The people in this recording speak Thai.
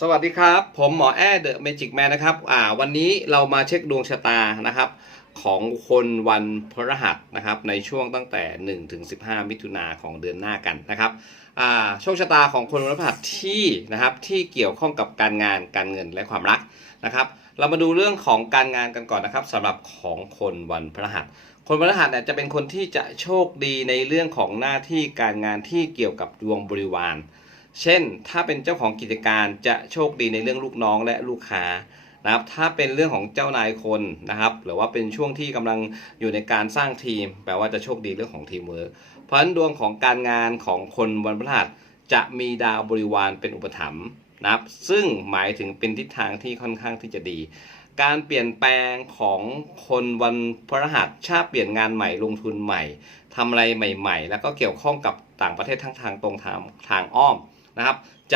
สวัสดีครับ ผมหมอแอเดอะเมจิกแมนนะครับอ่าวันนี้เรามาเช็คดวงชะตานะครับ ของคนวันพฤหัสนะครับในช่วงตั้งแต่1ถึง15 มิถุนาของเดือนหน้ากันนะครับอ่าโชคชะตาของคนวันพฤหัสที่นะครับที่เกี่ยวข้องกับการงานการเงินและความรักนะครับ เรามาดูเรื่องของการงานกันก่อนนะครับสำหรับของคนวันพฤหัสคนพฤหัสเนี่ยจะเป็นคนที่จะโชคดีในเรื่องของหน้าที่การงานที่เกี่ยวกับดวงบริวาร เช่น ถ้าเป็นเจ้าของกิจการจะโชคดีในเรื่องลูกน้องและลูกค้านะครับ ถ้าเป็นเรื่องของเจ้านายคนนะครับ หรือว่าเป็นช่วงที่กำลังอยู่ในการสร้างทีม แปลว่าจะโชคดีเรื่องของทีมเวิร์กเพราะฉะนั้นดวงของการงานของคนวันพฤหัสจะมีดาวบริวารเป็นอุปถัมภ์นะครับ ซึ่งหมายถึงเป็นทิศทางที่ค่อนข้างที่จะดี การเปลี่ยนแปลงของคนวันพฤหัสชาติเปลี่ยนงานใหม่ลงทุนใหม่ทำอะไรใหม่ ๆ แล้วก็เกี่ยวข้องกับต่างประเทศทั้งทางตรงทางทางอ้อม นะครับ จะ